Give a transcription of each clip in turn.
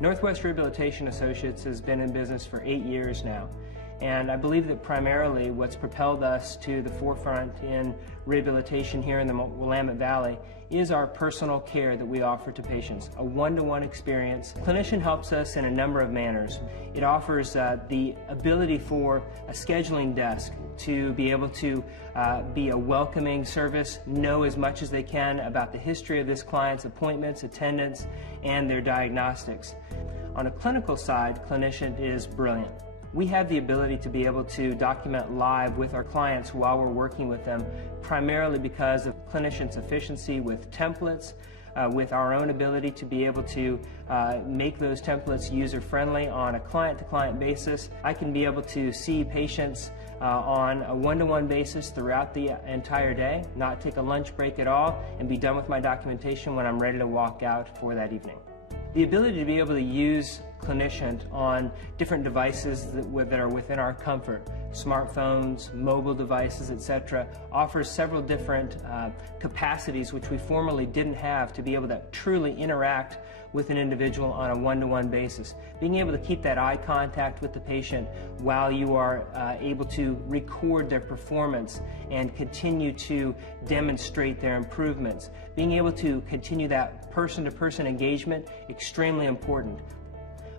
Northwest Rehabilitation Associates has been in business for 8 years now, and I believe that primarily what's propelled us to the forefront in rehabilitation here in the Willamette Valley is our personal care that we offer to patients, a one-to-one experience. Clinicient helps us in a number of manners. It offers the ability for a scheduling desk to be able to be a welcoming service, know as much as they can about the history of this client's appointments, attendance, and their diagnostics. On a clinical side, Clinicient is brilliant. We have the ability to be able to document live with our clients while we're working with them, primarily because of Clinicent's efficiency with templates, with our own ability to be able to make those templates user-friendly on a client-to-client basis. I can be able to see patients on a one-to-one basis throughout the entire day, not take a lunch break at all, and be done with my documentation when I'm ready to walk out for that evening. The ability to be able to use Clinicient on different devices that are within our comfort, smartphones, mobile devices, etc., offers several different capacities which we formerly didn't have to be able to truly interact with an individual on a one-to-one basis. Being able to keep that eye contact with the patient while you are able to record their performance and continue to demonstrate their improvements. Being able to continue that person-to-person engagement, extremely important.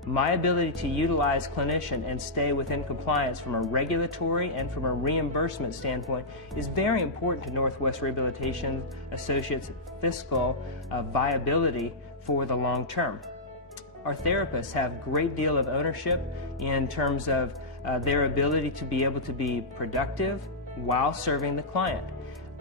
My ability to utilize Clinicient and stay within compliance from a regulatory and from a reimbursement standpoint is very important to Northwest Rehabilitation Associates' fiscal viability for the long term. Our therapists have a great deal of ownership in terms of their ability to be able to be productive while serving the client.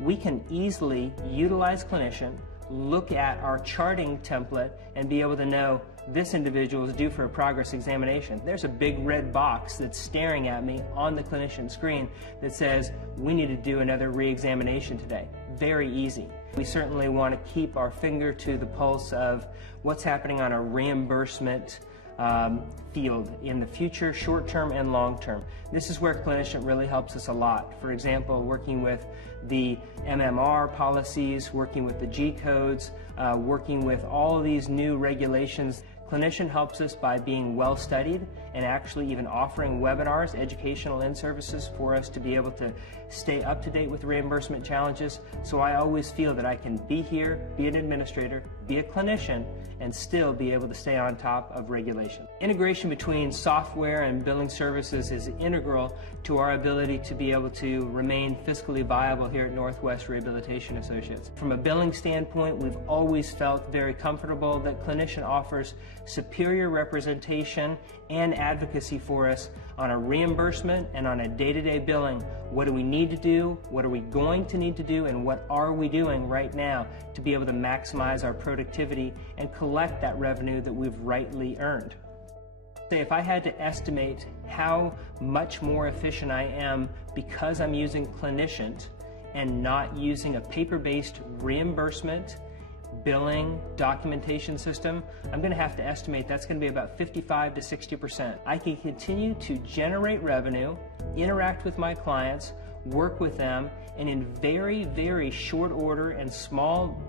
We can easily utilize Clinicient, look at our charting template, and be able to know this individual is due for a progress examination. There's a big red box that's staring at me on the Clinicient screen that says we need to do another re-examination today. Very easy. We certainly want to keep our finger to the pulse of what's happening on a reimbursement field in the future, short-term and long-term. This is where Clinicient really helps us a lot. For example, working with the MMR policies, working with the G codes, working with all of these new regulations. Clinicient helps us by being well studied and actually even offering webinars, educational in-services for us to be able to stay up to date with reimbursement challenges. So I always feel that I can be here, be an administrator, be a clinician, and still be able to stay on top of regulation. Integration between software and billing services is integral to our ability to be able to remain fiscally viable here at Northwest Rehabilitation Associates. From a billing standpoint, we've always felt very comfortable that Clinicient offers superior representation and advocacy for us on a reimbursement and on a day-to-day billing. What do we need to do? What are we going to need to do? And what are we doing right now to be able to maximize our productivity and collect that revenue that we've rightly earned? Say if I had to estimate how much more efficient I am because I'm using Clinicient and not using a paper-based reimbursement, billing, documentation system, I'm going to have to estimate that's going to be about 55 to 60%. I can continue to generate revenue, interact with my clients, work with them, and in very, very short order and small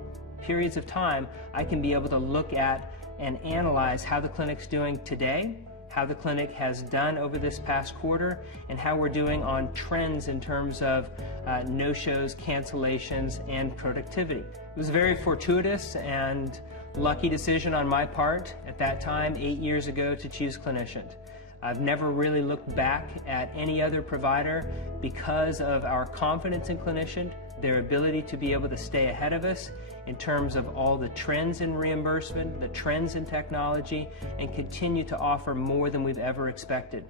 periods of time, I can be able to look at and analyze how the clinic's doing today, how the clinic has done over this past quarter, and how we're doing on trends in terms of no-shows, cancellations, and productivity. It was a very fortuitous and lucky decision on my part at that time, 8 years ago, to choose Clinicient. I've never really looked back at any other provider because of our confidence in Clinicient, their ability to be able to stay ahead of us in terms of all the trends in reimbursement, the trends in technology, and continue to offer more than we've ever expected.